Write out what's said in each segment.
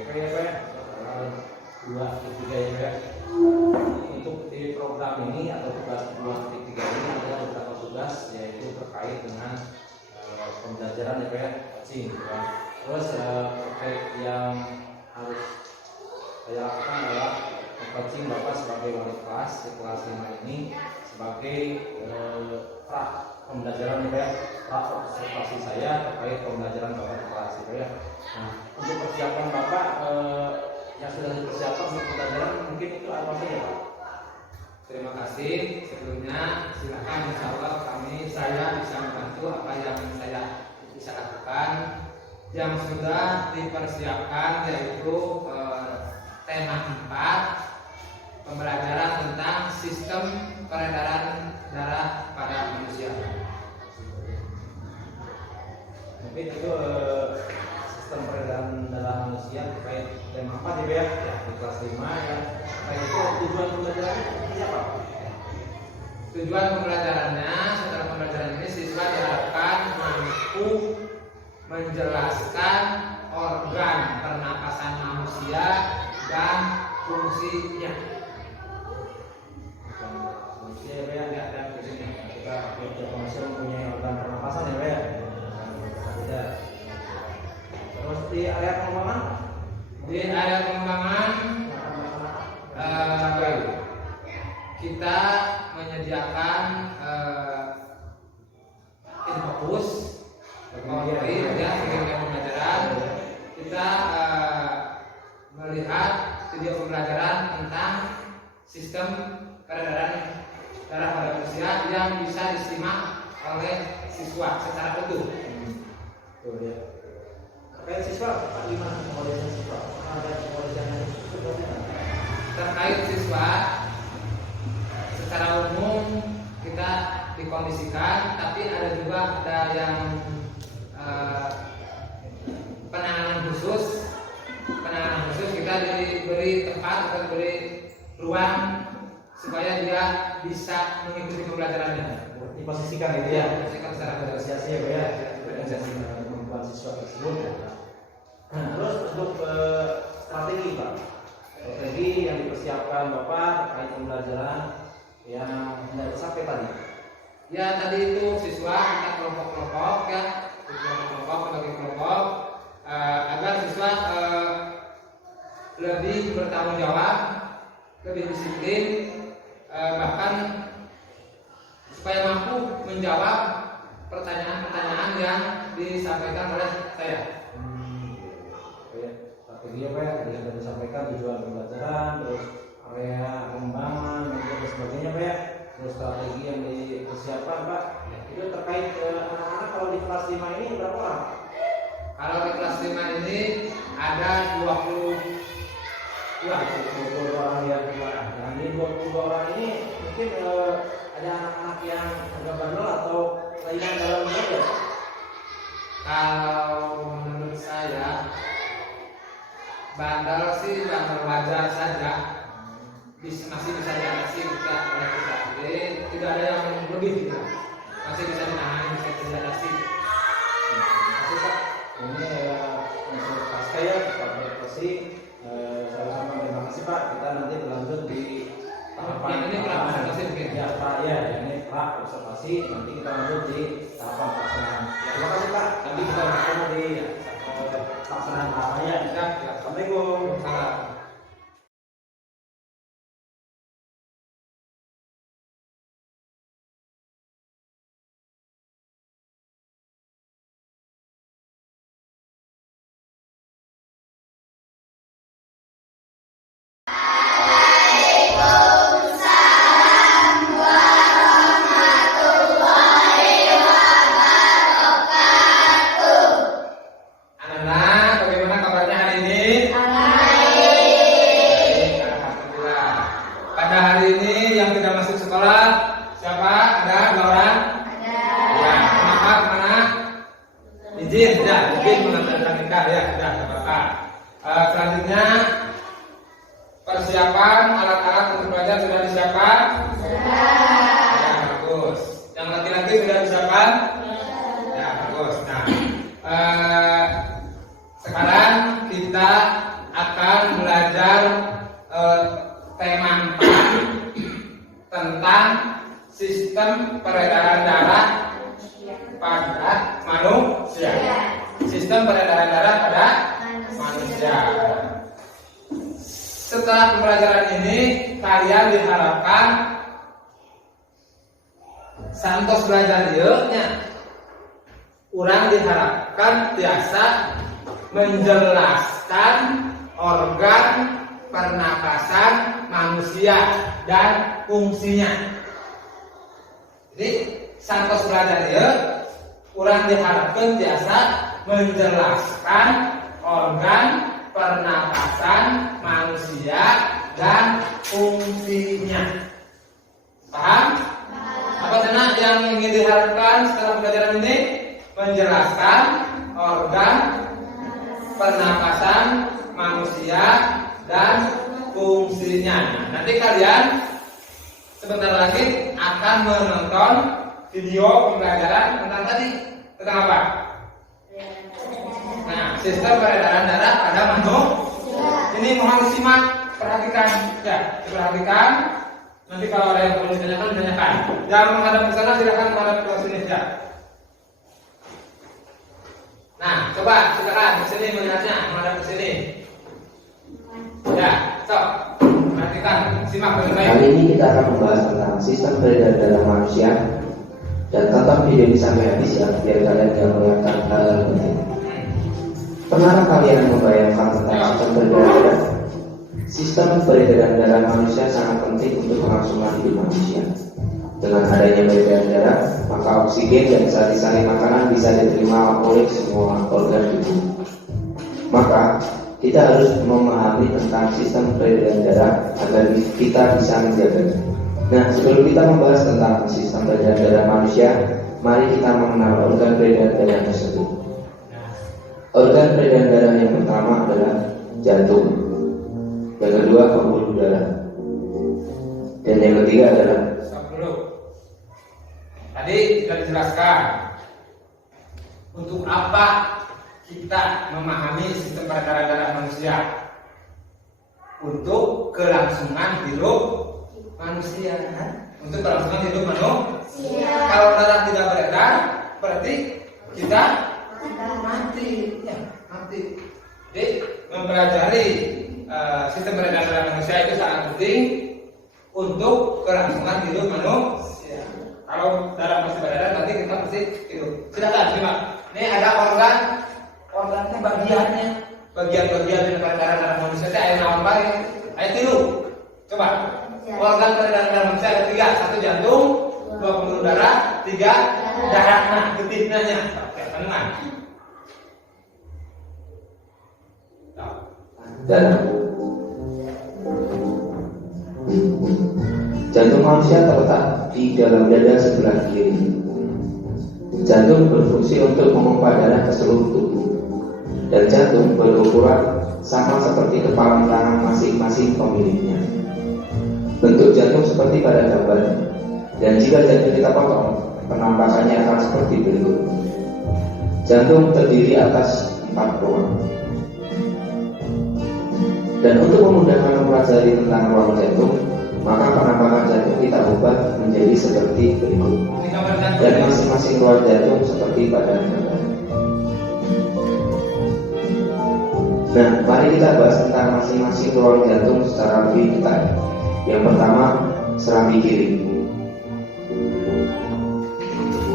PPP ya Pak ya, 2.3 ya Pak. Untuk di program ini atau tugas 2.3 ini ada beberapa tugas, yaitu terkait dengan pembelajaran ya Pak ya, coaching ya. Terus terkait yang harus saya lakukan adalah coaching Bapak sebagai wali kelas di kelas 5 ini sebagai pembelajaran ya Pak, observasi saya terkait pembelajaran Bapak di kelas ya Pak ya. Nah, untuk persiapan Bapak yang sudah dipersiapkan untuk pembelajaran mungkin itu apa saja Pak? Terima kasih. Sebelumnya silakan, insya Allah saya bisa membantu apa yang saya bisa lakukan. Yang sudah dipersiapkan yaitu tema 4, pembelajaran tentang sistem peredaran darah pada manusia. Mungkin itu sistem peredaran darah manusia terkait tema 4 ya di kelas 5 ya. Terkait itu tujuan pembelajarannya seperti apa? Tujuan pembelajarannya, setelah pembelajaran ini siswa diharapkan mampu menjelaskan organ pernapasan manusia dan fungsinya. Manusia ya Pak ya, dan fungsinya. Kita tiap manusia mempunyai organ pernapasan ya Pak ya. Beda. Terus di area pengembangan? Di area pengembangan kita menyediakan infokus konkret ya video pembelajaran. Kita melihat video pembelajaran tentang sistem peredaran darah pada manusia yang bisa disimak oleh siswa secara utuh. Tuh ya. Terkait siswa, gimana pengolahan siswa? Ada pengolahan siswa? Terkait siswa, secara umum kita dikondisikan, tapi ada juga yang penanganan khusus kita diberi tempat atau diberi ruang supaya dia bisa mengikuti pembelajarannya. Diposisikan gitu ya? Diposisikan secara diferensiasi ya Pak ya? Diferensiasi kemampuan siswa tersebut ya. Nah, terus untuk strategi Pak, strategi yang dipersiapkan Bapak terkait pembelajaran yang tidak tercapai tadi. Ya tadi itu siswa kita kelompok-kelompok ya, bagi kelompok agar siswa lebih bertanggung jawab, lebih disiplin, bahkan supaya mampu menjawab pertanyaan-pertanyaan yang disampaikan oleh saya. Strategi apa ya? Yang sudah disampaikan tujuan pembelajaran, terus area pengembangan dan sebagainya Pak ya. Terus strategi yang dipersiapkan Pak. Itu terkait anak-anak kalau di kelas 5 ini berapa orang? Kalau di kelas 5 ini ada 20 orang yang kemarin. Nah, di 22 orang ini mungkin ada anak-anak yang agak bandel atau lainnya dalam belajar. Kalau menurut saya bandel sih bandel wajar saja, masih bisa diatasi kita oleh kita. Jadi tidak ada yang lebih gitu. Masih bisa ditangani, bisa diatasi. Masih Pak. Ini unsur pasca ya kita berkasi. Sama-sama terima kasih Pak. Kita nanti berlanjut di tahapan yang ini observasi mungkin. Ya Pak ya, ini pra observasi. Nanti kita lanjut di tahapan pelaksanaan. Terima kasih Pak. Nanti kita bertemu di pelaksanaan tahapannya. Assalamualaikum. Salam. Selanjutnya persiapan alat-alat untuk belajar sudah disiapkan? Ya, bagus. Yang laki-laki sudah disiapkan? Ya, bagus. Nah, sekarang kita akan belajar tema 4 tentang sistem peredaran darah pada manusia. Sistem peredaran darah pada manusia. Setelah pembelajaran ini, kalian diharapkan santos belajar nya. Urang diharapkan biasa menjelaskan organ pernapasan manusia dan fungsinya. Jadi santos belajar urang diharapkan biasa menjelaskan organ pernapasan manusia dan fungsinya. Paham? Apa sana yang ingin diharapkan setelah pelajaran ini? Menjelaskan organ pernapasan manusia dan fungsinya. Nanti kalian sebentar lagi akan menonton video pembelajaran tentang tadi. Tentang apa? Nah, sistem peredaran darah pada manusia. Ini mohon disimak, perhatikan ya, diperhatikan. Nanti kalau ada yang perlu ditanyakan, ditanyakan. Jangan menghadap ke sana, silakan menghadap ke sini ya. Nah, coba silakan ke sini melihatnya, menghadap ke sini. Ya, sok. Perhatikan, simak baik-baik. Kali ini kita akan membahas tentang sistem peredaran darah manusia. Dan tonton video ini sampai habis ya, biar kalian tidak melewatkan hal-hal penting. Pernahkah kalian membayangkan tentang sistem peredaran darah? Sistem peredaran darah manusia sangat penting untuk kelangsungan hidup manusia. Dengan adanya peredaran darah, maka oksigen dan sari-sari makanan bisa diterima oleh semua organ tubuh. Maka kita harus memahami tentang sistem peredaran darah agar kita bisa menjaganya. Nah, sebelum kita membahas tentang sistem peredaran darah manusia, mari kita mengenal organ peredaran darah tersebut. Organ peredaran darah yang pertama adalah jantung, yang kedua pembuluh darah, dan yang ketiga adalah. Stop dulu. Tadi sudah dijelaskan untuk apa kita memahami sistem peredaran darah manusia. Untuk kelangsungan hidup manusia, untuk kelangsungan hidup manusia. Kalau darah tidak beredar, berarti kita mati, ya, mati. Jadi mempelajari sistem peredaran darah manusia itu sangat penting untuk kelangsungan hidup manusia. Kalau darah masih beredar, nanti kita pasti hidup. Silakan simak. Ini ada organnya bagiannya, bagian-bagian dari peredaran darah manusia. Saya naon bae? Ayo tilu. Coba. Organ peredaran darah manusia ada 3, 1 jantung, 2 pembuluh darah, 3 darah. Nah, getihnya tenang. Darah. Jantung manusia terletak di dalam dada sebelah kiri. Jantung berfungsi untuk memompa darah ke seluruh tubuh. Dan jantung berukuran sama seperti kepala tangan masing-masing pemiliknya. Bentuk jantung seperti pada gambar. Dan jika jantung kita potong, penampakannya akan seperti berikut. Jantung terdiri atas 4 ruang. Dan untuk memudahkan mempelajari tentang ruang jantung, maka penampakan jantung kita ubah menjadi seperti berikut. Dan masing-masing ruang jantung seperti pada gambar. Nah, mari kita bahas tentang masing-masing ruang jantung secara lebih detail. Yang pertama, serambi kiri.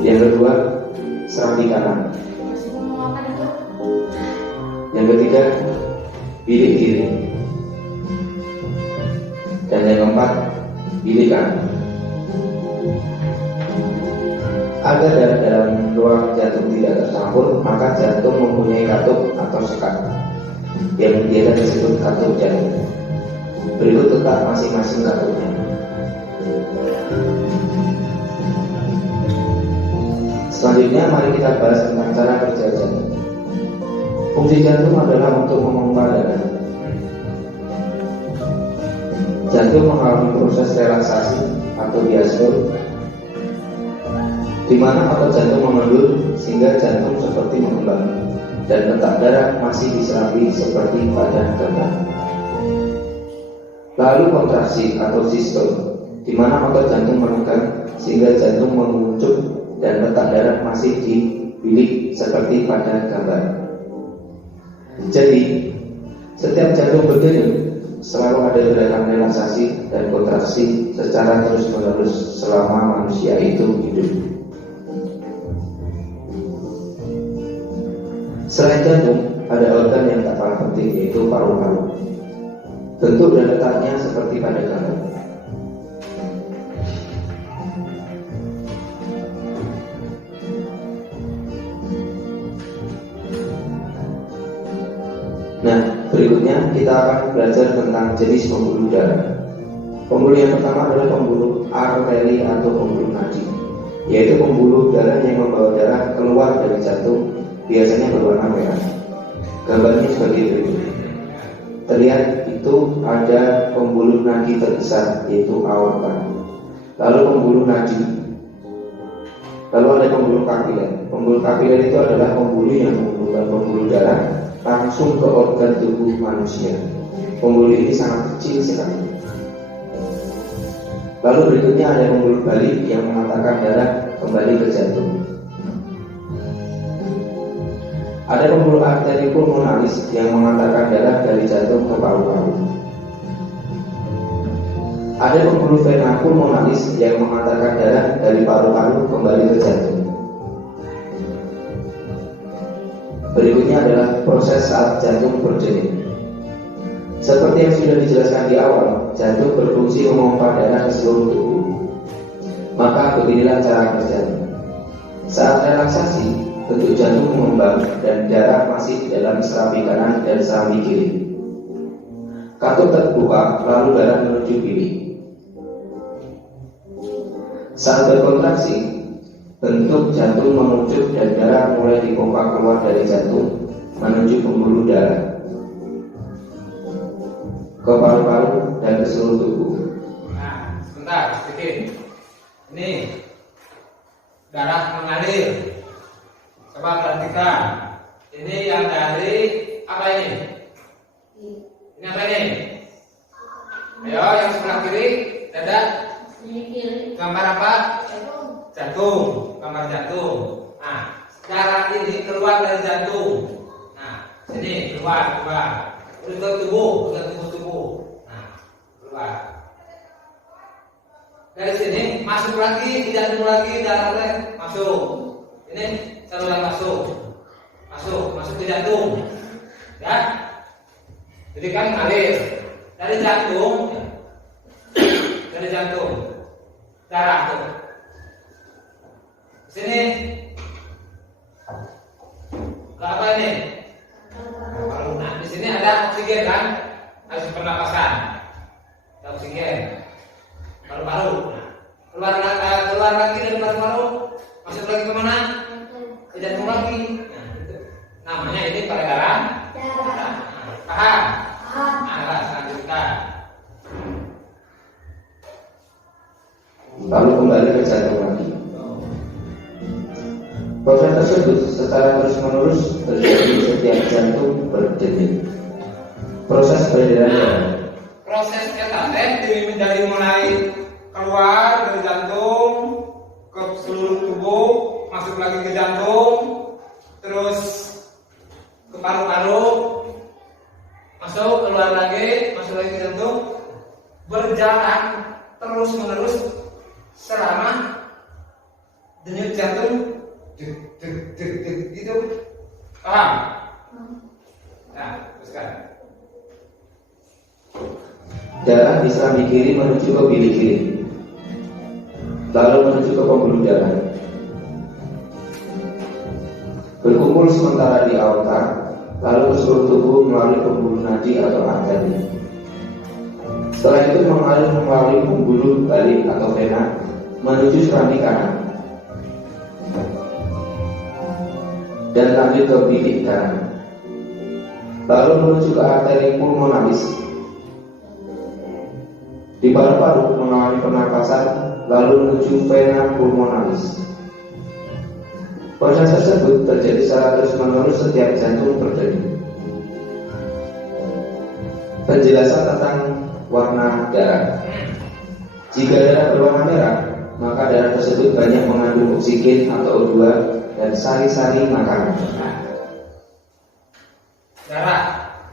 Yang kedua, serambi kanan. Yang ketiga, bilik kiri. Dan yang keempat, bilik kanan. Agar darah dalam ruang jantung tidak tercampur, maka jantung mempunyai katup atau sekat yang biasa disebut katup jantung. Berikut letak masing-masing katupnya. Selanjutnya mari kita bahas tentang cara kerja jantung. Fungsi jantung adalah untuk memompa darah. Jantung mengalami proses relaksasi atau diastole, di mana otot jantung mengendur sehingga jantung seperti mengembang dan letak darah masih di serambi seperti pada gambar. Lalu kontraksi atau sistole, di mana otot jantung menekan sehingga jantung menguncup dan letak darah masih di bilik seperti pada gambar. Jadi, setiap jantung berdenyut selalu ada gerakan relaksasi dan kontraksi secara terus-menerus selama manusia itu hidup. Selain jantung, ada organ yang tak kalah penting, yaitu paru-paru. Bentuk dan letaknya seperti pada gambar. Nah, berikutnya kita akan belajar tentang jenis pembuluh darah. Pembuluh yang pertama adalah pembuluh arteri atau pembuluh nadi, yaitu pembuluh darah yang membawa darah keluar dari jantung, biasanya berwarna merah. Gambarnya seperti berikut. Terlihat itu ada pembuluh nadi terbesar, yaitu aorta. Lalu pembuluh nadi. Lalu ada pembuluh kapiler. Pembuluh kapiler itu adalah pembuluh yang menghubungkan pembuluh darah langsung ke organ tubuh manusia. Pembuluh ini sangat kecil sekali. Lalu berikutnya ada pembuluh balik yang mengantarkan darah kembali ke jantung. Ada pembuluh arteri pulmonalis yang mengantarkan darah dari jantung ke paru-paru. Ada pembuluh vena pulmonalis yang mengantarkan darah dari paru-paru kembali ke jantung. Berikutnya adalah proses saat jantung berdenyut. Seperti yang sudah dijelaskan di awal, jantung berfungsi memompa darah ke seluruh tubuh. Maka beginilah cara kerjanya. Saat relaksasi, bentuk jantung mengembang dan darah masih di dalam serambi kanan dan serambi kiri. Katup terbuka, lalu darah menuju bilik. Saat berkontraksi, bentuk jantung mengucup dan darah mulai dipompa keluar dari jantung menuju pembuluh darah ke paru-paru dan ke seluruh tubuh. Nah, sebentar sedikit. Ini darah mengalir. Coba perhatikan. Ini yang dari apa ini? Ini apa ini? Ayo, yang sebelah kiri dada. Gambar apa? Jantung. Gambar jantung. Nah, darah ini keluar dari jantung. Nah, sini keluar. Ke tubuh. Nah, keluar. Dari sini masuk lagi, di jantung lagi, darahnya masuk. Ini saluran masuk ke jantung. Ya. Jadi kan ngalir dari jantung, darah tuh. Sini. Ke apa ini? Paru. Nah, di sini ada oksigen kan? Harus pernapasan. Ada oksigen. Paru-paru. Nah, keluar lagi dari paru-paru. Masuk lagi ke mana? Ke jantung lagi. Nah, itu. Namanya ini peredaran darah. Paham? Nah, selanjutnya. Lalu kembali ke jantung lagi. Proses tersebut secara terus-menerus terjadi setiap jantung berdenyut. Proses peredaran darah. Prosesnya tadi dari mulai keluar dari jantung ke seluruh tubuh, masuk lagi ke jantung, terus ke paru-paru, masuk keluar lagi, masuk lagi ke jantung, berjalan terus-menerus selama denyut jantung gitu. Paham? Nah, teruskan. Darah di serambi kiri menuju ke bilik kiri, lalu menuju ke pembuluh darah. Berkumpul sementara di aorta, lalu ke seluruh tubuh melalui pembuluh nadi atau arteri. Setelah itu mengalir melalui pembuluh balik atau vena menuju serambi kanan dan lanjut ke bilik darah, lalu menuju ke arteri pulmonalis. Di paru-paru mengalami pernapasan, lalu menuju vena pulmonalis. Proses tersebut terjadi secara terus-menerus setiap jantung berdenyut. Penjelasan tentang warna darah. Jika darah berwarna merah, maka darah tersebut banyak mengandung oksigen atau O2 dan sari-sari makanan. Darah,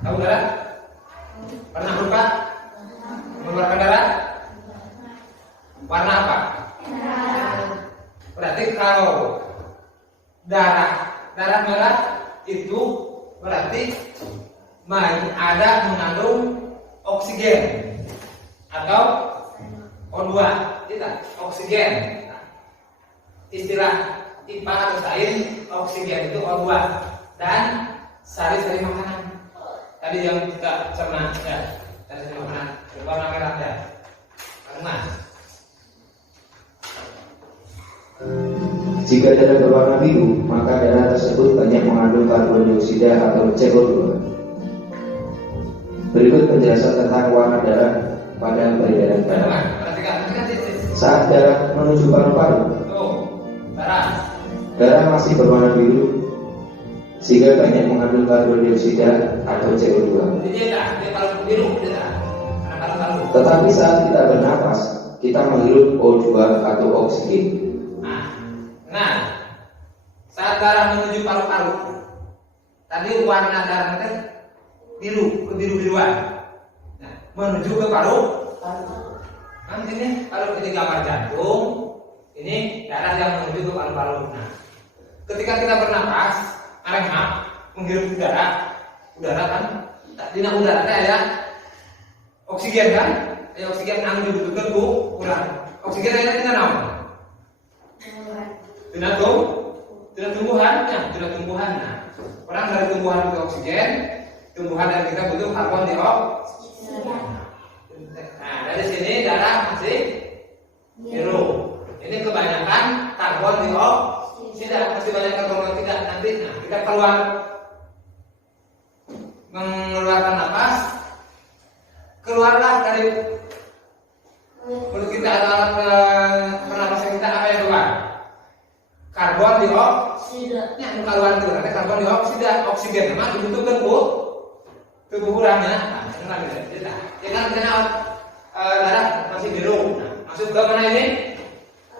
tahu darah? Pernah lupa mengeluarkan darah? Warna apa? Berarti kalau darah merah itu berarti ada mengandung oksigen atau O2, tidak? Oksigen. Istilah IPA atau sains, oksigen itu O2 dan sari-sari makanan. Tadi yang kita cerna ya, sari-sari makanan berwarna merah ya. Mas. Jika darah berwarna biru, maka darah tersebut banyak mengandung karbon dioksida atau CO2. Berikut penjelasan tentang warna darah pada peredaran darah. Saat darah menuju paru-paru, darah masih berwarna biru sehingga banyak mengandung karbon dioksida atau CO2. Tetapi saat kita bernapas, kita menghirup O2 atau oksigen. Nah, saat darah menuju paru-paru, tadi warna darah itu biru, kebiru-biruan. Nah, menuju ke paru. Kan ini kalau di gambar jantung, ini darah yang menuju ke paru-paru. Nah, ketika kita bernapas, menghirup udara kan, di udara ada oksigen kan, oksigen yang dibutuhkan kurang. Oksigen ada di mana? Tidak tumbuhan. Nah, orang dari tumbuhan butuh oksigen, tumbuhan dari kita butuh karbon dioksida. Nah, dari sini darah masih biru. Ini kebanyakan karbon dioksida, masih banyak karbon dioksida. Nanti, kita mengeluarkan napas, keluarlah dari mulut kita atau pernapasan kita apa yang keluar? Karbon dioksida. Yang keluar itu ada karbon dioksida, oksigen memang dibutuhkan tubuh kurangnya. Nah, jangan darah masih biru. Nah, masuk ke mana ini?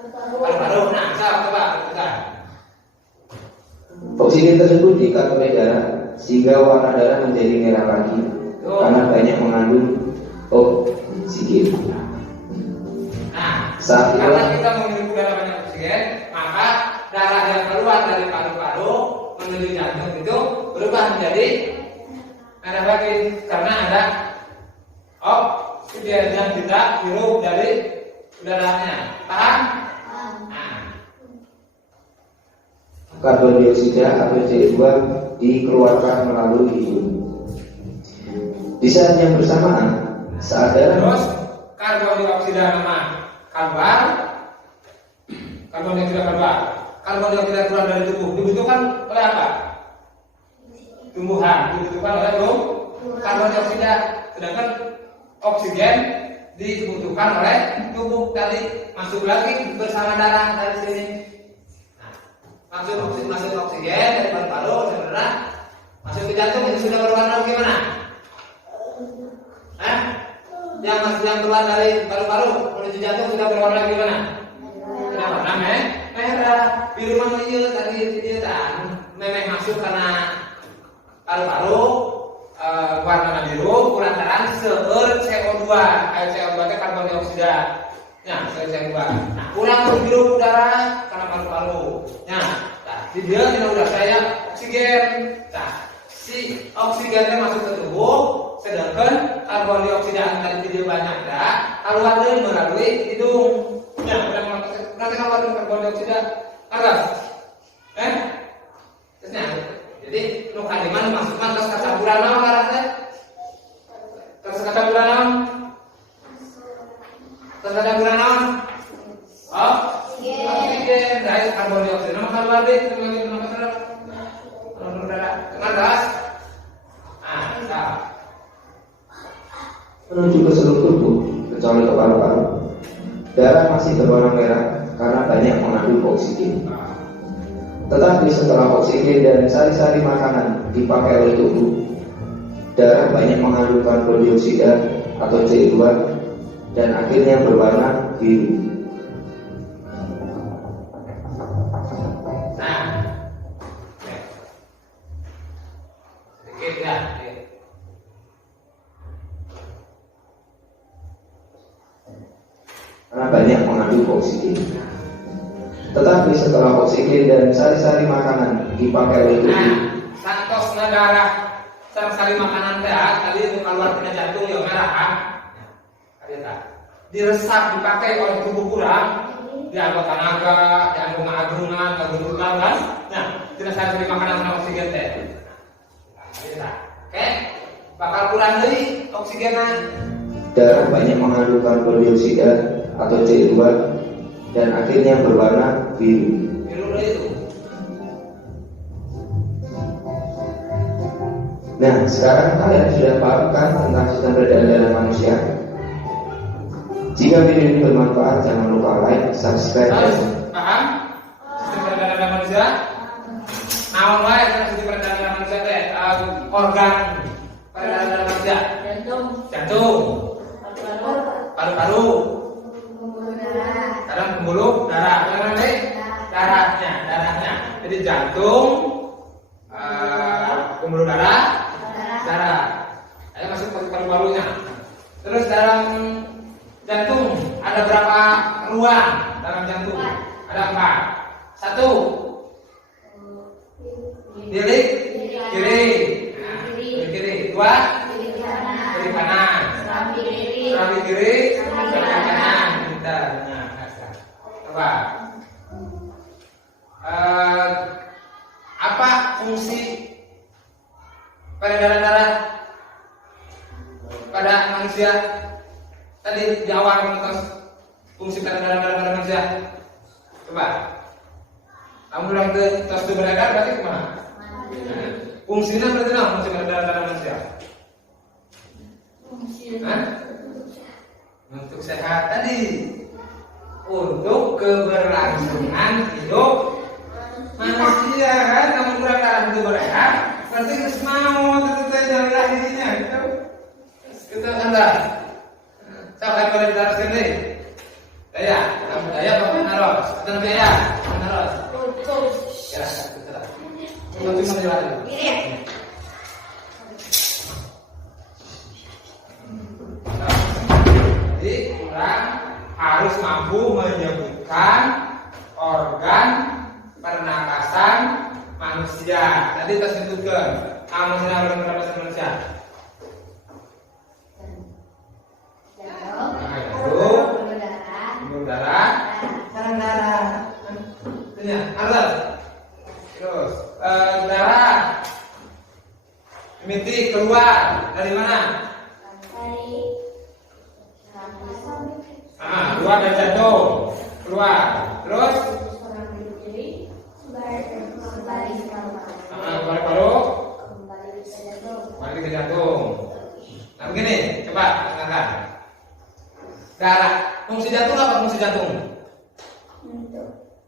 Paru-paru. Nah, coba kita. Oksigen tersebut diikat oleh darah sehingga warna darah menjadi merah lagi karena banyak mengandung oksigen. Nah, saat karena kita menghirup udara banyak oksigen, maka darah yang keluar dari paru-paru menuju jantung itu berubah menjadi merah lagi karena ada oksigen yang kita hirup dari udaranya. Paham? Karbon dioksida atau CO2 dikeluarkan melalui hidung. Di saat yang bersamaan, saat darah terus karbon dioksida keluar, karbon dioksida keluar dari tubuh dibutuhkan oleh apa? Tumbuhan dibutuhkan oleh karbon dioksida, sedangkan oksigen dibutuhkan oleh tubuh. Tadi masuk lagi bersama darah dari sini. Masuk oksigen dari paru-paru sebenarnya masuk ke jantung itu sudah berwarna gimana? Yang keluar dari paru-paru menuju jantung sudah berwarna gimana? Sudah warna merah. Biru mana iya tadi dia memang masuk karena paru-paru warna biru kurantaran seueur CO2. CO2 itu karbon dioksida. Ya, CO2. Nah, kurang biru udara karena paru-paru. Di dia tidak udah saya oksigen. Nah, si oksigennya masuk ke tubuh, sedangkan karbon dioksida yang tadi dia banyak keluar melalui hidung. Nanti kalau karbon dioksida agak, terusnya. Jadi nuka di mana masukkan terus kecampuran naon karena terus kecampuran naon. Terus kecampuran naon. Oksigen dari karbon dioksida nama keluar deh dengan gas. Menuju ke seluruh tubuh kecuali ke paru-paru. Darah masih berwarna merah karena banyak mengandung oksigen. Tetapi setelah oksigen dan sari-sari makanan dipakai oleh tubuh, darah banyak mengandung karbon dioksida atau CO2 dan akhirnya berwarna biru. Nah, sedikit ya. Karena banyak mengandung oksigen. Tetapi setelah oksigen dan sari-sari makanan dipakai oleh tubuh, santos darah sari-sari makanan tadi keluar kena jantung yang merah kan? Diresap dipakai oleh tubuh kurang, dianggap naga, dianggap agungan, kegerutan kan? Nah, tidak sari-sari makanan sama oksigen teh. Oke, bakal kurang dari oksigennya. darah banyak mengandung karbon dioksida atau CO2 dan akhirnya berwarna biru. Biru itu. Nah, sekarang kalian sudah paham kan tentang sistem peredaran darah manusia? Jika video ini bermanfaat, jangan lupa like, subscribe, Terus, dan paham? Sistem peredaran darah manusia? Naon wae sistem peredaran darah manusia teh? Organ peredaran darah manusia. Jantung, paru-paru, kadang pembuluh darah, kadang darahnya. Jadi jantung, pembuluh darah. Ayo masuk ke paru-parunya. Terus dalam jantung ada berapa ruang dalam jantung? Ada 4. 1 bilik kiri. Nah, bilik kiri. 2 bilik kanan. Serambi kiri, serambi kanan. Pintar. Nah, coba. Apa fungsi peredaran darah pada manusia? Tadi di awal mengenai fungsi peredaran darah pada manusia. Coba. Kamu bilang ke tos itu beredar berarti kemana? Nah, fungsinya berarti apa fungsi peredaran darah manusia? Untuk sehat tadi, untuk keberlangsungan hidup manusia kan. Kamu kurang darah itu beredar, berarti harus mau tetap jalan isinya. Kita anda, saya pada darah sendiri. Daya, kamu daya apa naros? Kita daya, naros. Ya, kita. Kita cuma jalan. Jadi orang harus mampu menyebutkan organ pernapasan manusia. Tadi kita sebutkan organ pernapasan manusia. Pembuluh darah, saluran darah. Ini arus. Terus darah mimiti keluar dari mana? Keluar dari jantung, keluar. Terus paru-paru kembali ke jantung. Nah begini, coba katakan. Darah, fungsi jantung apa fungsi jantung?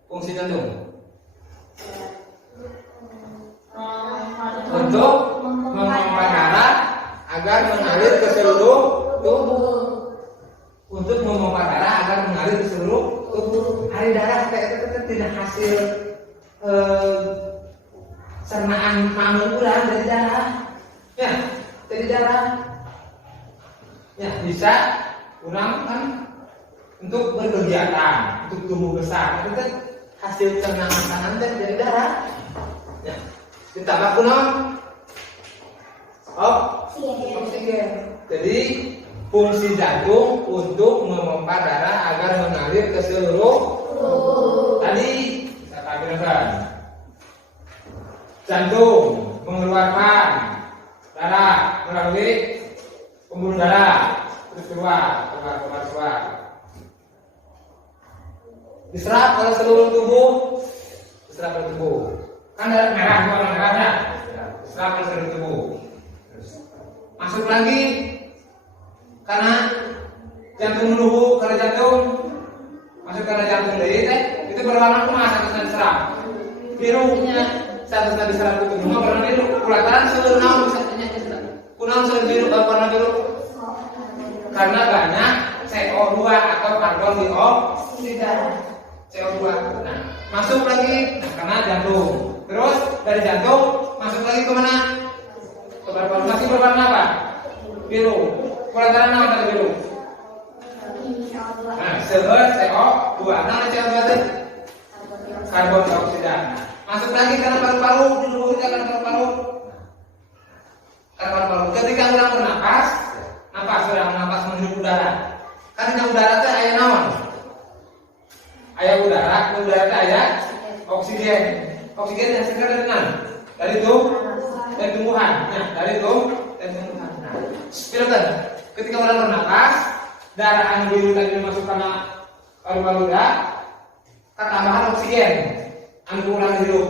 Fungsi jantung untuk memompa darah agar mengalir ke seluruh tubuh. Untuk memompa darah agar mengalir ke seluruh tubuh. Hari darah kita tidak hasil cernaan mamut ulang dari darah. Ya, dari darah. Ya, bisa ulang kan untuk berkegiatan, untuk tumbuh besar. Itu kan hasil cernaan makanan dari darah. Ya, ditambah kunon oksigen. Jadi fungsi jantung untuk memompa darah agar mengalir ke seluruh tadi kita tabirkan. Jantung mengeluarkan darah melalui pembuluh darah, terus keluar. Diserap oleh seluruh tubuh, kan darah merah, warna merahnya. Diserap oleh seluruh tubuh. Masuk lagi karena jantung menunggu, karena jantung masuk karena jantung dari itu berwarna emas harusnya diserap. Birunya seharusnya diserap itu semua berwarna biru. Kulataran seluruh naung bisa diserap. Kunaon karena banyak CO2 atau karbon dioksida. CO2. Nah, masuk lagi karena jantung. Terus dari jantung masuk lagi ke mana? Ke paru-paru. Masih berwarna apa? Biru. Kulantaran apa tadi biru? Nah, CO2. Nah, CO2 itu karbon dioksida. Masuk lagi karena paru-paru, dulu kita kan paru-paru. Karena paru-paru. Ketika orang bernapas, orang napas menghirup udara. Karena udara itu aya naon? Aya udara itu aya oksigen. Oksigen hasilnya dari mana? Dari tumbuhan. Nah, dari tumbuhan. Nah, pilihkan. Ketika orang bernapas, darah yang biru tadi dimasukkan ke paru-paru ketambahan oksigen yang kurang hidup.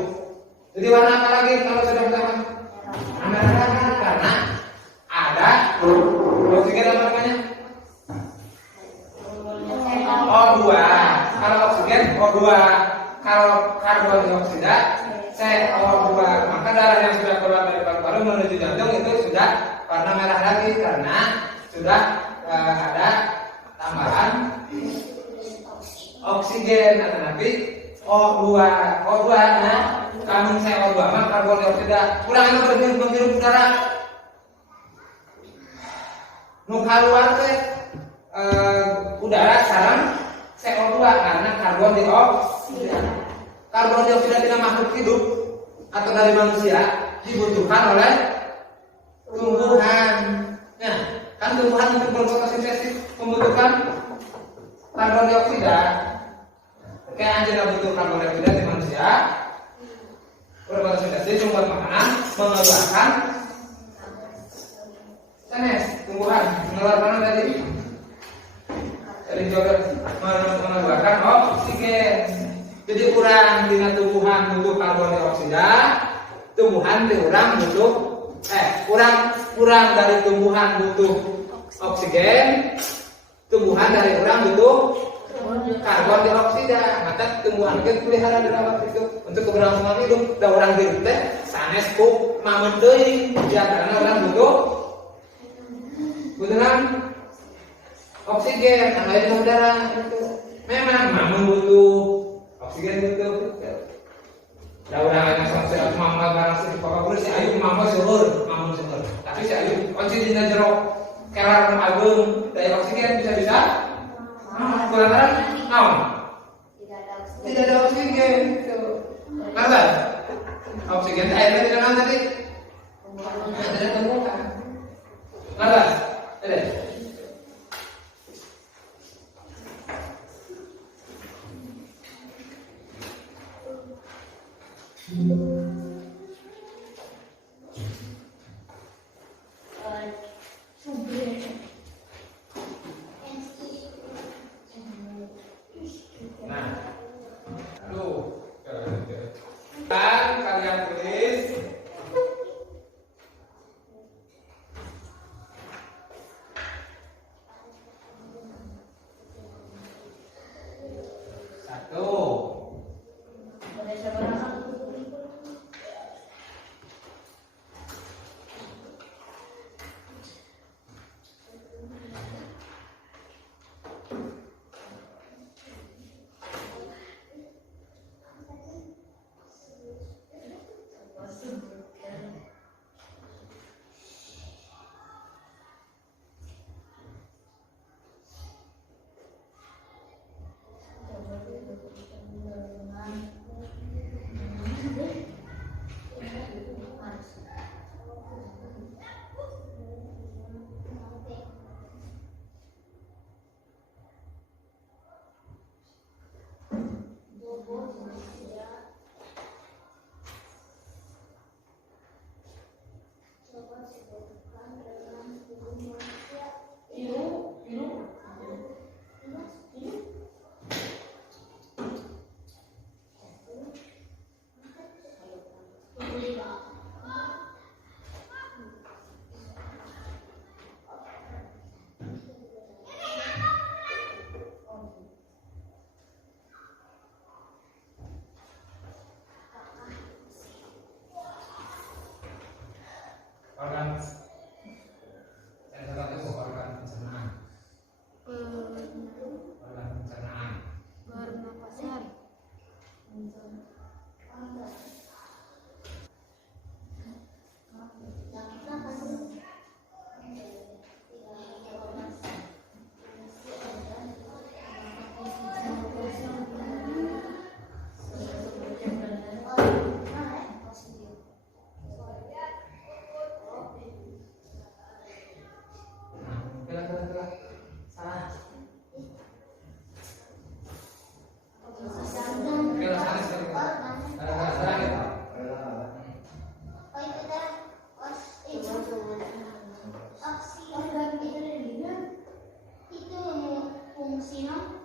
Jadi warna apa lagi kalau sudah bertambah? Merah karena ada oksigen apa namanya? O2. Kalau oksigen O2, kalau karbon dioksida CO2. Maka darah yang sudah keluar dari paru-paru menuju jantung itu sudah warna merah lagi karena sudah ada tambahan oksigen atau nanti O2. O2 nah kandung CO2 mah karbon dioksida kurang itu menghirup udara nu keluar teh udara sareng CO2 karena karbon dioksida. Karbon dioksida tidak makhluk hidup atau dari manusia dibutuhkan oleh tumbuhan. Nah, kan tumbuhan untuk berfotosintesis membutuhkan karbon dioksida. Kayak anjing butuh karbon dioksida di manusia berfotosintesis membuat makanan mengeluarkan sanes tumbuhan mengeluarkan tadi dari jodoh mengeluarkan oksigen. Jadi kurang dina tumbuhan butuh karbon dioksida, tumbuhan di urang butuh kurang dari tumbuhan butuh oksigen, tumbuhan dari urang butuh karbon dioksida. Maka tumbuhan itu pelihara dirawat itu untuk keberlangsungan hidup. Da urang hidup teh sanes ku mamen deui ya karena urang butuh oksigen, namanya udara itu. Memang mamen butuh oksigen butuh. Da urang aya sampai mama barang sih pokoknya si ayu mama seueur, mama seueur. Tapi si ayu kunci dina jero kelar agung daya oksigen bisa-bisa kulantaran naon? Tidak ada oksigen. Kenapa? Oksigen airnya tidak ada tadi. Tidak temukan. Kenapa? Tidak. Nah, dan kalian tulis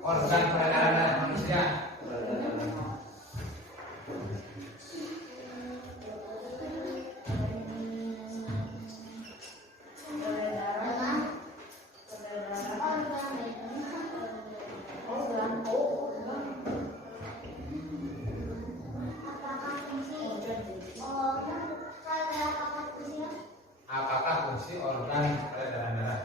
organ peredaran darah manusia. Apakah fungsi organ peredaran darah?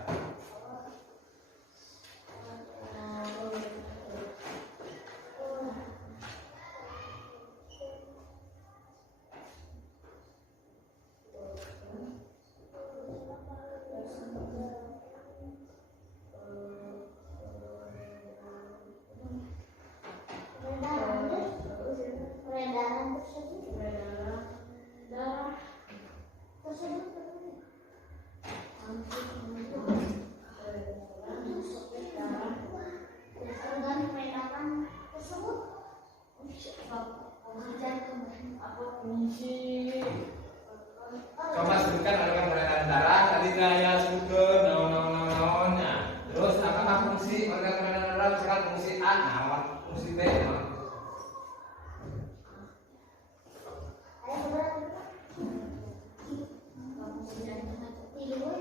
Coba sebutkan organ peredaran darah. Tadi saya sebutkan naon. Nah, terus apakah fungsi organ peredaran darah? Misalkan fungsi A, naon? Fungsi B, naon?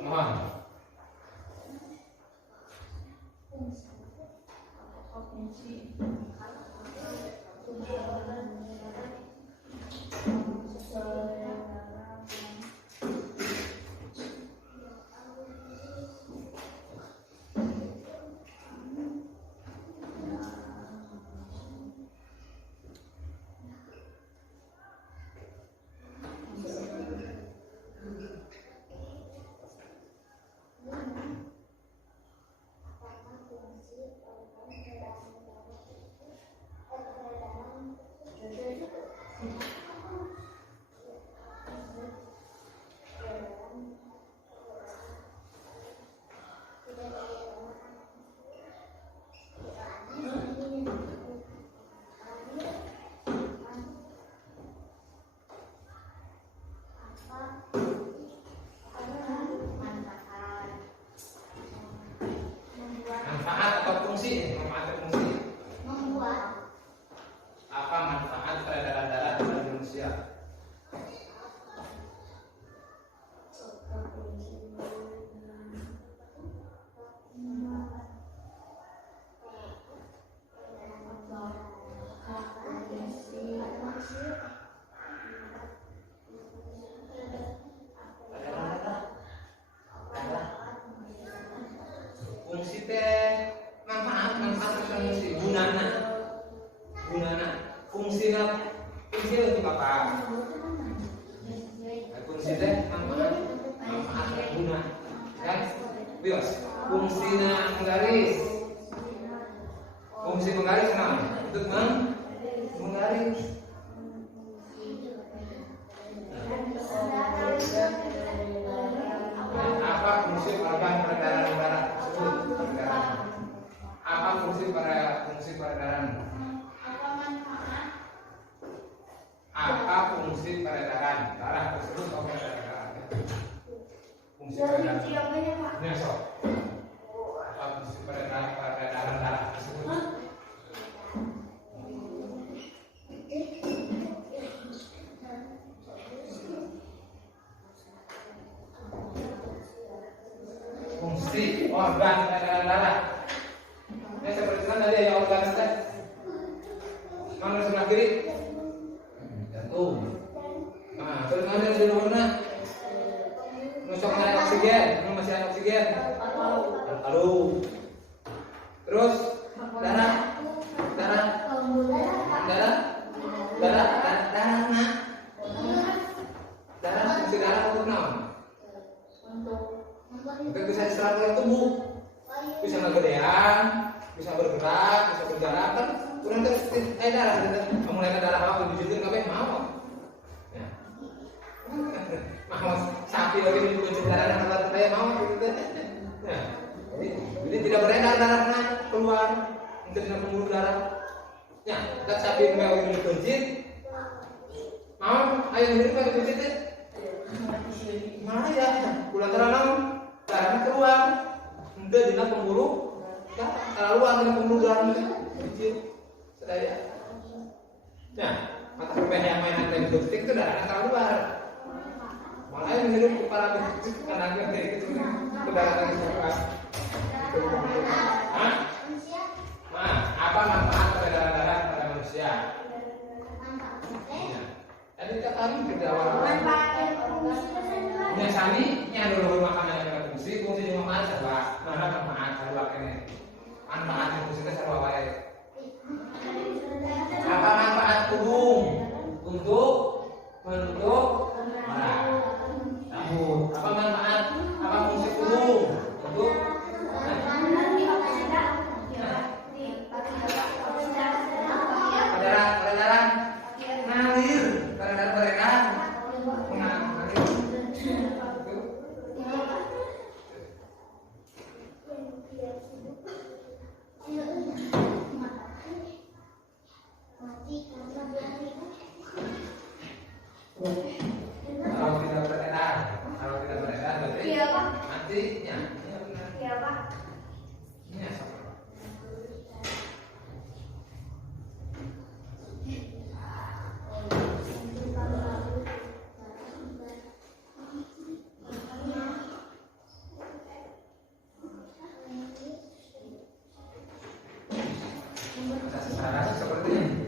Mohon. Manfaat atau fungsi? Manfaat atau fungsi? Apa manfaat peredaran darah pada manusia? Fungsi teh manfaat atau fungsi gunana fungsi untuk apa? Fungsi teh manfaat guna kan bios fungsinya menggaris fungsi menggaris nah untuk menggaris apa fungsi organ peredaran darah tersebut? Apa fungsi peredaran? Apa fungsi peredaran darah tersebut? Oke, fungsi peredaran. Ini so. Apa fungsi peredaran darah tersebut? Fungsi organ peredaran darah. Ini seperti kan tadi ya organ teh. Mana sebelah kiri? Jantung. Nah, terus mana di luarnya? Nusok naik oksigen, masih ada oksigen. Lalu, terus darah. Fungsi darah untuk naon? Untuk bisa diserap oleh tubuh, bisa ngegedean, bisa bergerak, bisa berjalan kan. Kurang terus darah, mulai ke darah apa dijujurin kabeh mau. Ya. Mau sapi lagi dijujurin darah kata saya mau gitu. Ya. Jadi tidak beredar darahnya keluar, tidak pembuluh darah. Ya, tak sapi enggak dijujurin. Mau ayo ini pakai dijujurin. Mana ya? Bulan terang darahnya keluar, tidak dina pembuluh terlalu ada pembunuhan kecil sedaya. Nah, mata pemain yang main antara itu darahnya terlalu luar. Malah yang hidup kepala karena kayak gitu darah lagi sekarang. Apa manfaat pada darah pada manusia? Tadi kita tadi ke awal. Biasanya yang dulu makanan yang fungsi dimakan serba. Mana manfaat serba ini? Manfaat fungsi itu serba baik. Apa manfaat tudung untuk marah? Apa manfaat? Apa fungsi tudung untuk peredaran ngalir, peredaran beredar, mengalir. Kalau tidak beredar berarti matinya. Iya Pak. Ini apa? Seperti ini.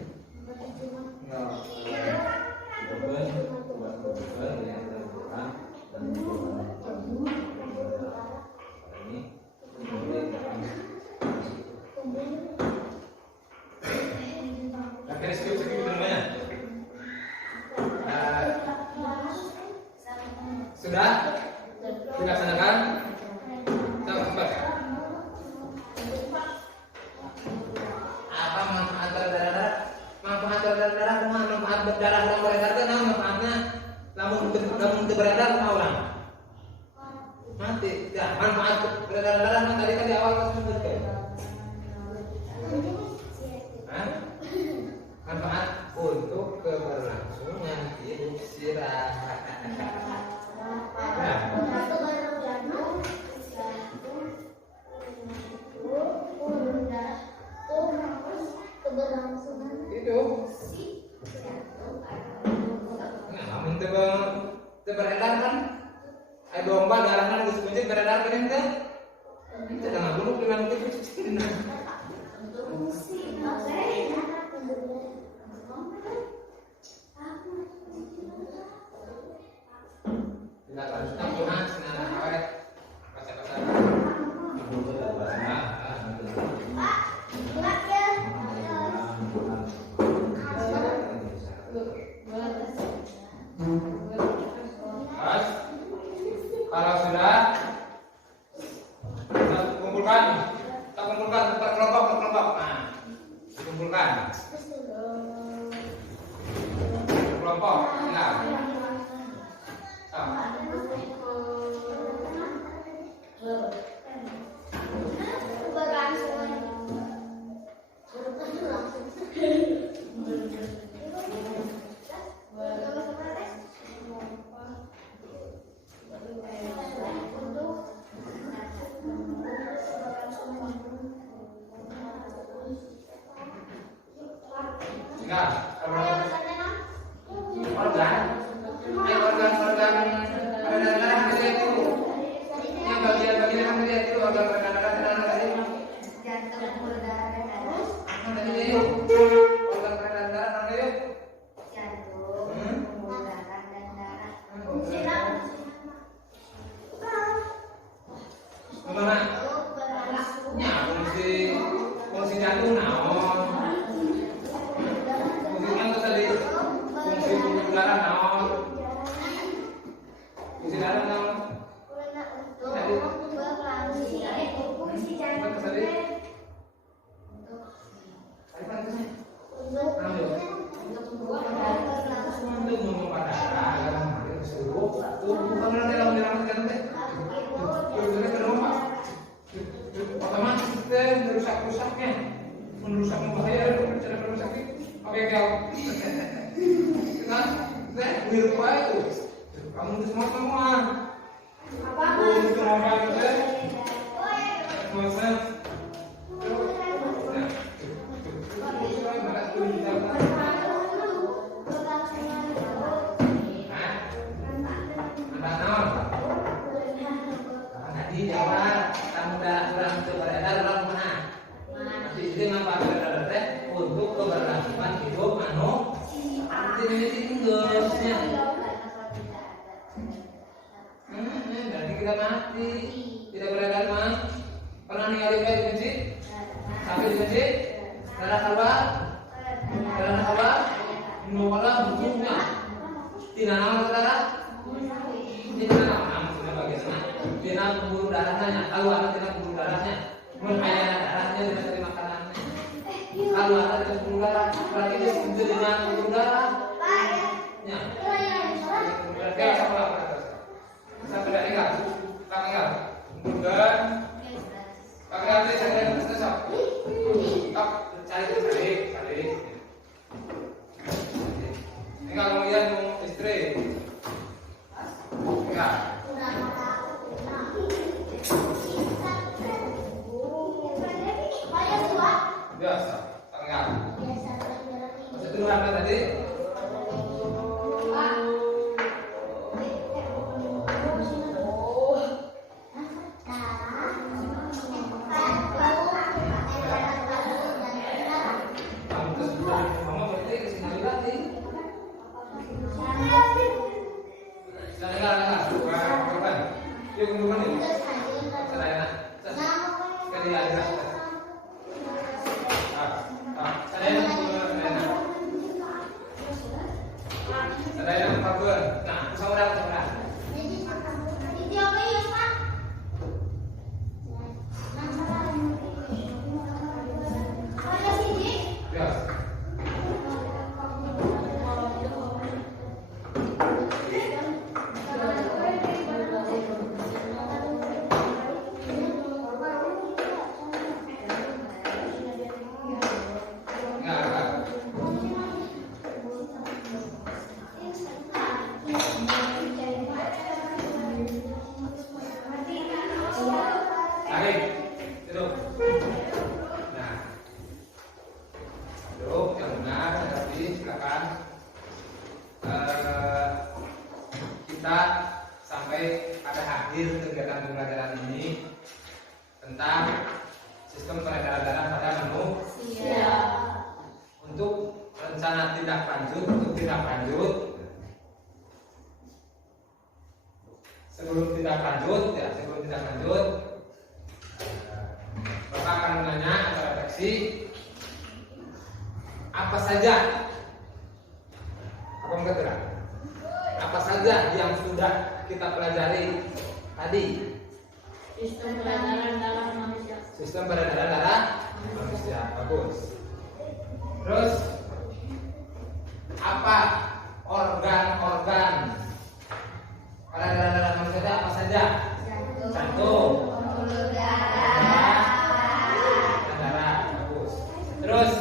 Sudah dilaksanakan? Cepat. Apa manfaat berdarah? Manfaat berdarah, manfaat berdarah dan beredar itu apa manfaatnya? Lamun beredar sama orang mati. Ya, manfaat berdarah tadi kan di awal kita sebutkan. Manfaat untuk keberlangsungan hidup sirah. Hidup. Namun beredar kan? Ada domba darahnya harus kuncit beredar kan kan? Kita jangan dulu dengan itu. Tidak harus campuran senang awet kata-kata. Kalau sudah kita kumpulkan per kelompok. Nah, dikumpulkan kelompok. Nah, fungsi jantung naon? Fungsi jantung tadi fungsi pembuluh darah naon? Fungsi darah naon? Merusak membahaya cara merusak apa yang kau kan hidup itu kamu itu semua apa itu semua itu beredar dalam mana? Jadi ngapa beredar teh untuk keberlangsungan hidup manusia. Ini tinggalnya. Berarti kita mati, tidak beredar mah. Pernah ningali bayi di masjid? Sampai di masjid? Darah keluar? Darah keluar? Menolak bukunya. Tidak nama darah? Tidak nama maksudnya bagaimana? Tidak pembuluh darahnya. Kalau ada tidak pembuluh darahnya, menghayat darahnya tidak dari makanannya. Kalau ada tidak pembuluh darah, berarti dia sendiri dengan pembuluh darah. Ya. Berarti apa? Sampai dah ingat, tak ingat. Kemudian pakai apa? Cari yang besar. Tak cari. Ini kalau lihat mau istri, enggak. Biasa, tak ingat. Masih dulu apa tadi? Kita sampai pada akhir kegiatan pembelajaran ini tentang sistem peredaran darah pada manusia. Untuk rencana tindak lanjut, sebelum tindak lanjut, Bapak akan menanya atau refleksi apa saja, apa saja yang sudah kita pelajari tadi. Sistem peredaran darah manusia. Sistem peredaran darah manusia, bagus. Terus apa organ-organ peredaran darah manusia itu apa saja? Jantung, darah, bagus. Terus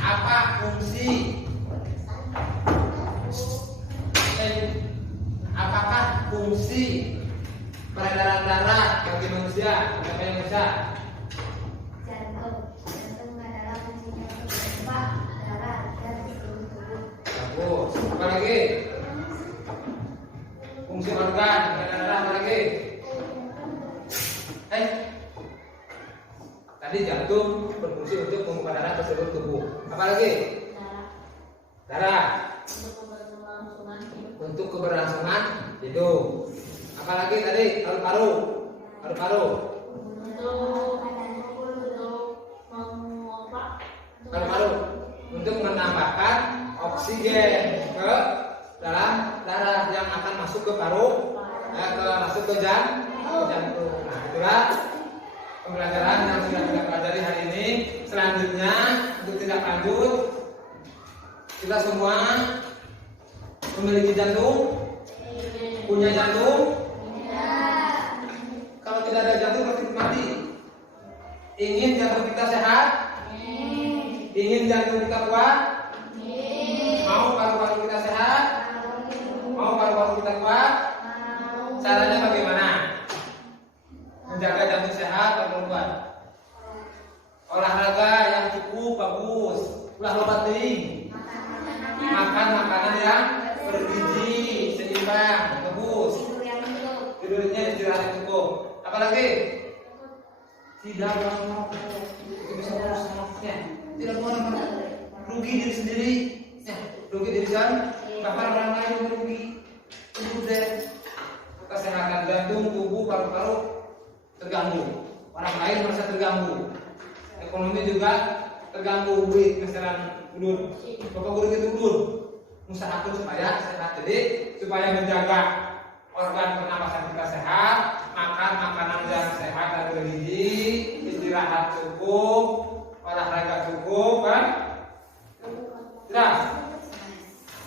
apa fungsi? Apakah fungsi peredaran darah bagi manusia? Siapa yang bisa? Jantung adalah fungsinya memompa darah dan seluruh tubuh. Bagus. Apa lagi? Fungsi organ peredaran darah apa lagi? Tadi jantung berfungsi untuk memompa darah ke seluruh tubuh. Apa lagi? Darah. Untuk keberlangsungan hidup. Apalagi tadi paru-paru. Paru-paru untuk menambahkan oksigen ke dalam darah yang akan masuk ke paru, masuk ke jantung. Nah, itulah pembelajaran yang sudah kita pelajari hari ini. Selanjutnya untuk tindak lanjut, kita semua memiliki jantung, punya jantung. Kalau tidak ada jantung pasti mati. Ingin jantung kita sehat? Ingin jantung kita kuat? Mau paru-paru kita sehat? Mau paru-paru kita kuat? Caranya bagaimana? Menjaga jantung sehat dan kuat. Olahraga yang cukup bagus. Ulah loba teuing. Makan makanan yang bergizi, seimbang, bagus. Tidurnya istirahat yang cukup. Apalagi? tidak boleh merokok, itu bisa merusak ya. Tidak boleh rugi diri sendiri, ya. Rugi diri dan bahkan orang lain yang rugi. Itu deh kesehatan jantung, tubuh, paru-paru terganggu. Orang lain merasa terganggu. Ekonomi juga terganggu, duit misalnya ulun. Bapak guru itu ulun. Usahakan supaya sehat, jadi supaya menjaga organ pernapasan kita sehat, makan makanan yang sehat dan bergizi, istirahat cukup, olahraga cukup, kan? Sudah.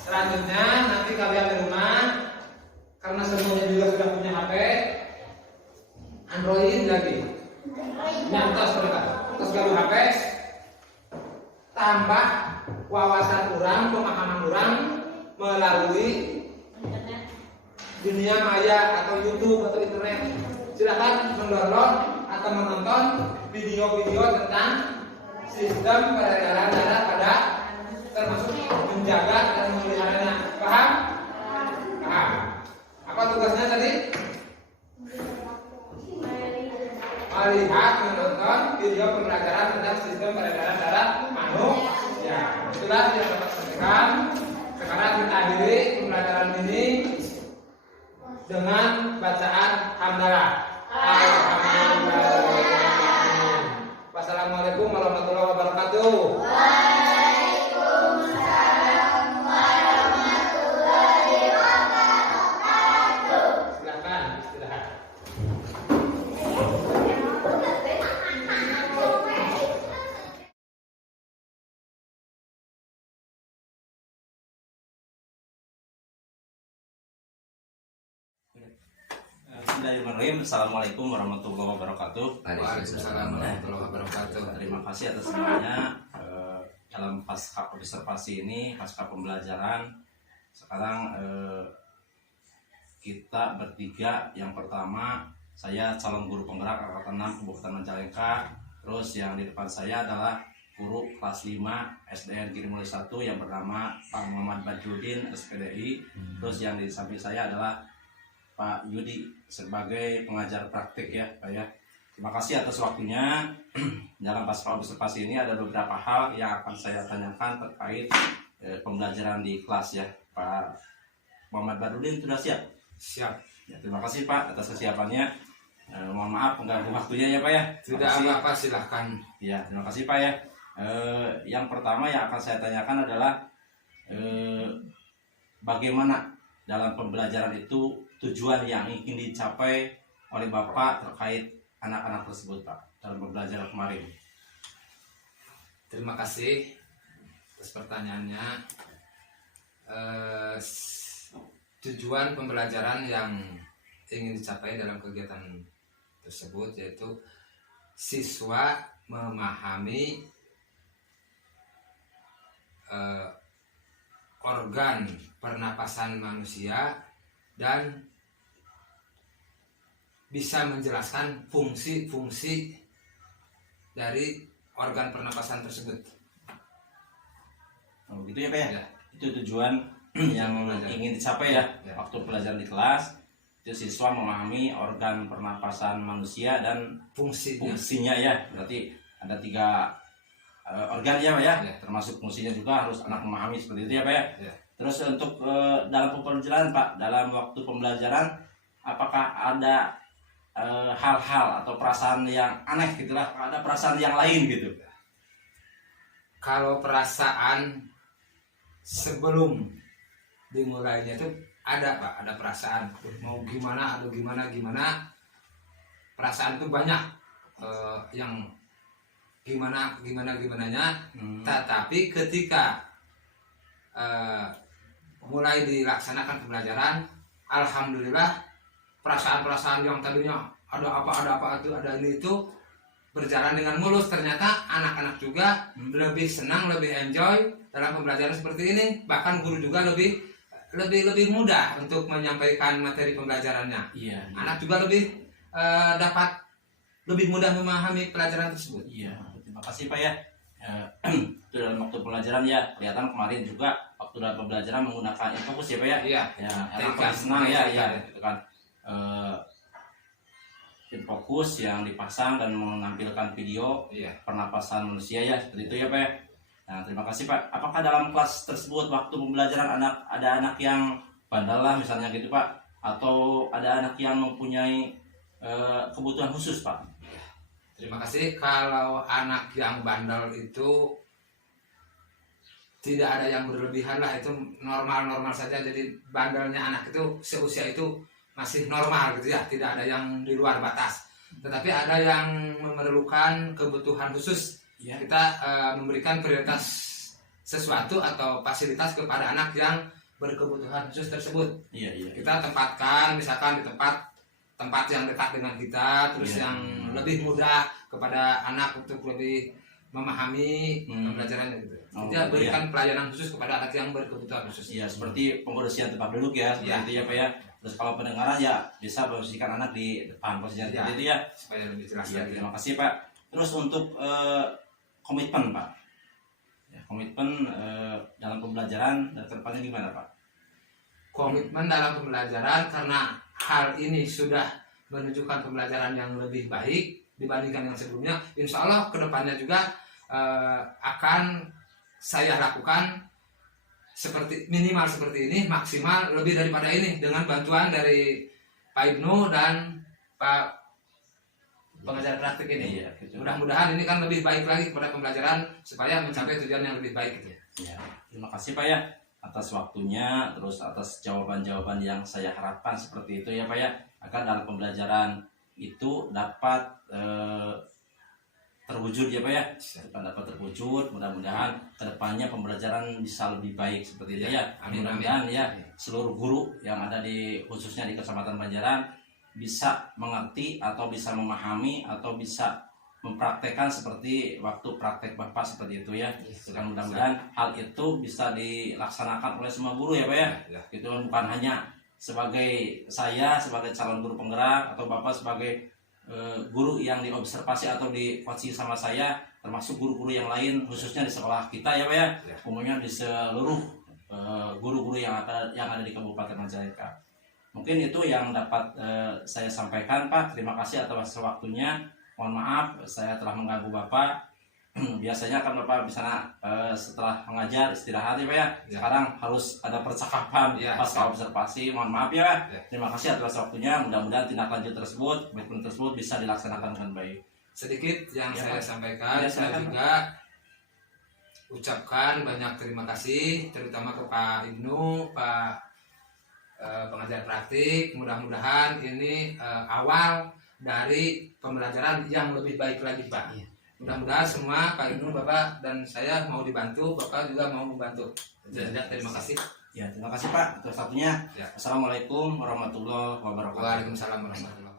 Selanjutnya nanti kalian di rumah, karena semuanya juga sudah punya HP Android lagi, nyantos mereka, terus galuh HP, tambah wawasan orang, pemahaman orang melalui dunia maya atau YouTube atau internet. Silakan mendownload atau menonton video-video tentang sistem peredaran darah pada, termasuk menjaga dan memeliharanya. Paham? Paham. Apa tugasnya tadi? Melihat, menonton video pembelajaran tentang sistem peredaran darah manusia. Itulah yang dapat sampaikan. Sekarang kita akhiri pembelajaran ini dengan bacaan hamdalah. Alhamdulillah. Wassalamualaikum warahmatullahi wabarakatuh. Waalaikumsalam warahmatullahi wabarakatuh. Silakan istirahat. Bismillahirrahmanirrahim. Assalamualaikum warahmatullahi wabarakatuh. Waalaikumsalam warahmatullahi wabarakatuh. Terima kasih atas semuanya. Dalam pasca observasi ini, pasca pembelajaran, sekarang kita bertiga. Yang pertama, saya calon guru penggerak angkatan 6 Kabupaten Majalengka. Terus yang di depan saya adalah guru kelas 5 SDN Girimulya 1 yang bernama Pak Muhammad Badrudin SPDI. Terus yang di samping saya adalah Pak Yudi sebagai pengajar praktik ya Pak ya. Terima kasih atas waktunya. Dalam pasca observasi ini ada beberapa hal yang akan saya tanyakan terkait pembelajaran di kelas ya. Pak Muhammad Badrudin sudah siap? Siap. Ya, terima kasih Pak atas kesiapannya. Mohon maaf mengganggu waktunya ya Pak ya. Tidak apa-apa, silahkan. Ya, terima kasih Pak ya. Yang pertama yang akan saya tanyakan adalah bagaimana dalam pembelajaran itu tujuan yang ingin dicapai oleh Bapak terkait anak-anak tersebut Pak dalam pembelajaran kemarin. Terima kasih atas pertanyaannya. Tujuan pembelajaran yang ingin dicapai dalam kegiatan tersebut yaitu siswa memahami organ pernapasan manusia dan bisa menjelaskan fungsi-fungsi dari organ pernapasan tersebut. Oh, gitu ya Pak ya? Ya. Itu tujuan yang ingin dicapai ya. Waktu pelajaran di kelas itu siswa memahami organ pernapasan manusia dan fungsinya ya. Berarti ada 3 organ ya Pak ya? Ya. Termasuk fungsinya juga harus anak memahami seperti itu ya Pak ya. Ya. Terus untuk dalam pembelajaran Pak, dalam waktu pembelajaran apakah ada hal-hal atau perasaan yang aneh gitulah, ada perasaan yang lain gitu? Kalau perasaan sebelum dimulainya itu ada Pak, ada perasaan mau gimana, aduh gimana, perasaan itu banyak yang gimananya. Tetapi ketika mulai dilaksanakan pembelajaran, alhamdulillah perasaan-perasaan yang tadinya ada apa itu ada ini itu berjalan dengan mulus. Ternyata anak-anak juga lebih senang, lebih enjoy dalam pembelajaran seperti ini. Bahkan guru juga lebih mudah untuk menyampaikan materi pembelajarannya. Iya. Anak juga lebih dapat lebih mudah memahami pelajaran tersebut. Iya, terima kasih Pak ya. Itu dalam waktu pembelajaran ya, kelihatan kemarin juga waktu dalam pembelajaran menggunakan infokus ya Pak ya. Iya. Ya, anak paling senang ya, gitu kan. fokus yang dipasang dan menampilkan video Iya. pernapasan manusia ya, seperti itu ya Pak ya. Nah, terima kasih Pak. Apakah dalam kelas tersebut waktu pembelajaran ada anak yang bandel lah misalnya gitu Pak, atau ada anak yang mempunyai kebutuhan khusus Pak? Terima kasih. Kalau anak yang bandel itu tidak ada yang berlebihan lah, itu normal-normal saja. Jadi bandelnya anak itu seusia itu masih normal gitu ya, tidak ada yang di luar batas. Tetapi ada yang memerlukan kebutuhan khusus. Ya. Kita memberikan prioritas sesuatu atau fasilitas kepada anak yang berkebutuhan khusus tersebut. Iya, iya. Kita tempatkan misalkan di tempat yang dekat dengan kita, terus Iya. yang lebih mudah kepada anak untuk lebih memahami pembelajarannya gitu. Oh, Kita berikan pelayanan khusus kepada anak yang berkebutuhan khusus. Iya, seperti pembersihan tempat duduk ya, seperti Iya. itu ya Pak ya. Terus kalau pendengaran ya bisa membersihkan anak di depan posisinya Iya. seperti itu ya. Supaya lebih jelas Iya, lagi. terima kasih Pak. Terus untuk komitmen Pak, ya, komitmen dalam pembelajaran dan kedepannya gimana Pak? Komitmen dalam pembelajaran, karena hal ini sudah menunjukkan pembelajaran yang lebih baik dibandingkan yang sebelumnya. Insya Allah kedepannya juga akan saya lakukan seperti minimal seperti ini, maksimal lebih daripada ini dengan bantuan dari Pak Ibnu dan Pak pengajar praktik ini. Iya, gitu. Mudah-mudahan ini kan lebih baik lagi kepada pembelajaran supaya mencapai tujuan yang lebih baik gitu. Ya, terima kasih Pak ya atas waktunya, terus atas jawaban-jawaban yang saya harapkan seperti itu ya Pak ya, agar dalam pembelajaran itu dapat terwujud ya Pak ya, dapat terwujud. Mudah-mudahan kedepannya pembelajaran bisa lebih baik seperti itu ya. Amin, Mudah-mudahan amin. ya seluruh guru yang ada di khususnya di Kecamatan Banjaran bisa mengerti atau bisa memahami atau bisa mempraktekkan seperti waktu praktek Bapak seperti itu ya. Dan mudah-mudahan hal itu bisa dilaksanakan oleh semua guru ya Pak ya. Ya. Itu bukan hanya sebagai saya sebagai calon guru penggerak atau Bapak sebagai guru yang diobservasi atau dikoaching sama saya, termasuk guru-guru yang lain khususnya di sekolah kita ya Pak ya. Ya. Umumnya di seluruh guru-guru yang ada di Kabupaten Majalengka. Mungkin itu yang dapat saya sampaikan Pak. Terima kasih atas waktunya. Mohon maaf saya telah mengganggu Bapak. Biasanya kan Bapak bisa setelah mengajar istirahat ya Pak ya. Ya. Sekarang harus ada percakapan Ya. pasca observasi. Mohon maaf ya Pak. Ya. Terima kasih atas waktunya. Mudah-mudahan tindak lanjut tersebut, komitmen tersebut bisa dilaksanakan dengan baik. Sedikit yang Ya, saya Pak. sampaikan, Ya, saya silakan, juga ucapkan banyak terima kasih terutama ke Pak Ibnu, Pak pengajar praktik. Mudah-mudahan ini awal dari pembelajaran yang lebih baik lagi Pak. Iya. Mudah-mudahan semua Pak Ibnu, Bapak dan saya mau dibantu, Bapak juga mau membantu. Terima kasih. Ya, terima kasih Pak atas waktunya. Ya. Assalamualaikum warahmatullahi wabarakatuh. Waalaikumsalam warahmatullahi wabarakatuh.